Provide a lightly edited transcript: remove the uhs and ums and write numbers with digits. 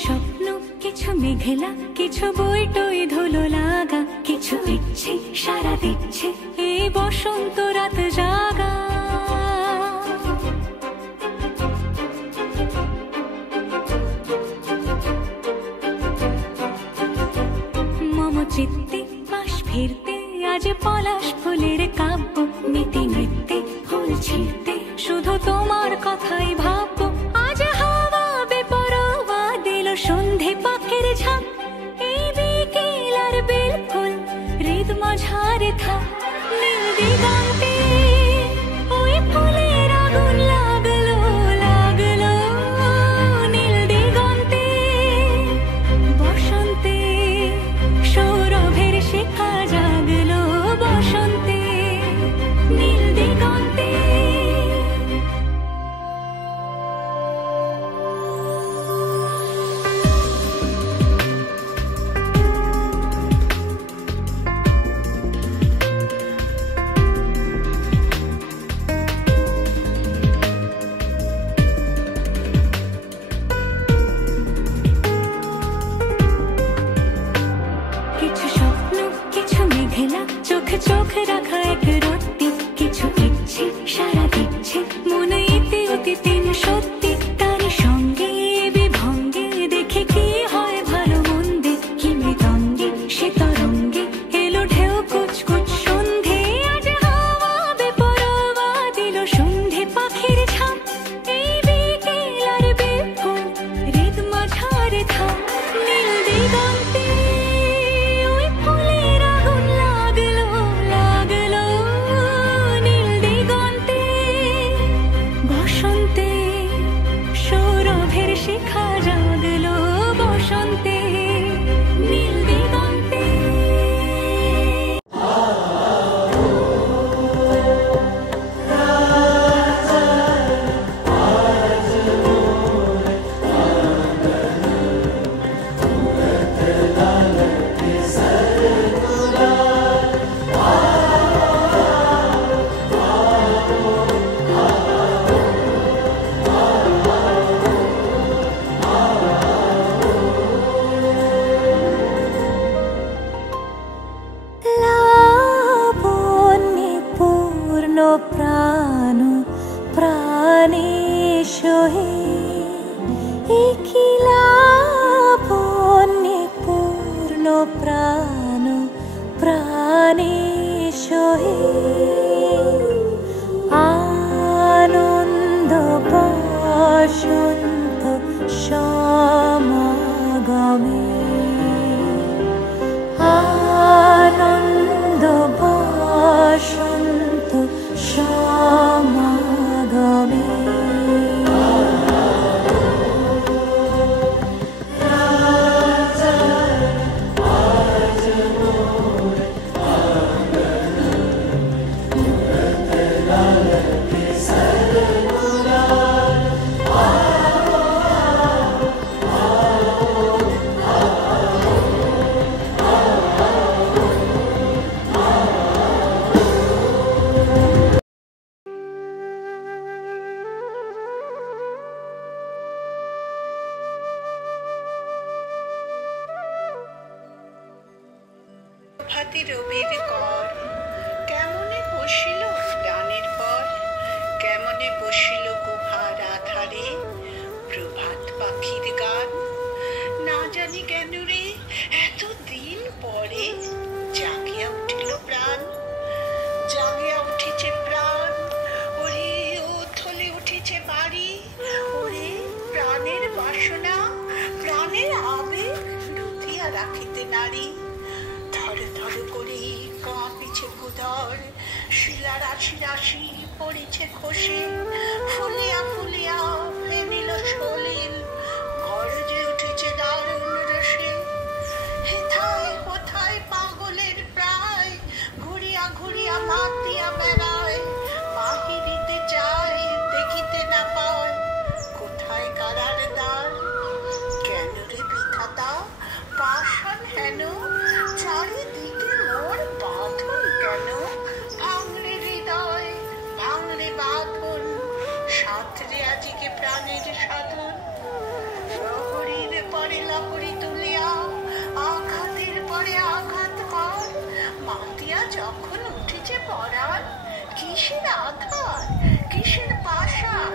স্বপ্ন কিছু মেঘলা কিছু বই টই ধুলো লাগা কিছু ইচ্ছে সারা দিচ্ছে এই বসন্ত রাত জাগা মম চিত্তে পাশ ফিরতে আজ পলাশ ফুলের কাব্য নীতি নৃত্যে ফুল ছিঁড়তে শুধু তোমার কথাই ভাববো আজ হাওয়া বেপরোয়া দিল সন্ধে পাখির ঝাঁক এই বিকেল আর বিলকুল হৃদ মাঝারে থাক নীল দিগন্তে ওই ফুলের আগুন লাগলো লাগলো নীল দিগন্তে বসন্তে সৌরভের শিখা জাগলো বসন্তে নীল দিগন্তে কিছু স্বপ্ন কিছু মেঘলা চোখে চোখ রাখা এক রত্তি কিছু ইচ্ছে সারা দিচ্ছে মনে ইতি অতীতে সত্যি তার সঙ্গে বিভঙ্গে দেখে কি হয় ভালো মন্দে কি মৃদঙ্গে সে তরঙ্গে এলো ঢেউ কুচকুচ সন্ধে আজ হাওয়া বেপরোয়া দিল সন্ধে পাখির ঝাঁক এই বিকেল আর বিপুল হৃদ মাঝারে থাক নীল দিগন্তে ওই ফুলের আগুন লাগলো লাগলো নীল দিগন্তে বসন্তে সৌরভের শিখা জাগলো বসন্তে নীল দিগন্তে লাবণ্যে পূর্ণ প্রাণ প্রাণেশহে কি লাবণ্যে পূর্ণ প্রাণ প্রাণেশহে আনন্দ বসন্ত সমাগমে আনন্দ বসন্ত সমাগমে ভাতে রবির কর কেমনে বসিল ডানের পর কেমনে বসিল গুহার আধারে প্রভাত পাখির গান না জানি কেন রে এত দিন পরে জাগিয়া উঠিল প্রাণ জাগিয়া উঠেছে প্রাণ ওরে উথলে উঠেছে বাড়ি ওরে প্রাণের বাসনা প্রাণের আবেগ লুকিয়া রাখিতে নারী ধরে ধরে করে কাঁপিছে গুদর শিলা রাশি রাশি পড়েছে খসে ফুলিয়া ফুলিয়া ফেনিল সলিল গরজে উঠেছে দারুণ রসে হেথায় কোথায় পাগলের প্রায় ঘুরিয়া ঘুরিয়া মাতিয়া বেড়ায় বাহিরিতে যায় দেখিতে না পায় কোথায় কারার দ্বার কেন রে বিধাতা পাষাণ হেন চারিদিকে মোর বাঁধন কেন ভাঙলে হৃদয় ভাঙলে বাঁধন সাঁতরে আজিকে প্রাণের সাধন পরাণ, কিসের আধার, কিসের পাষাণ,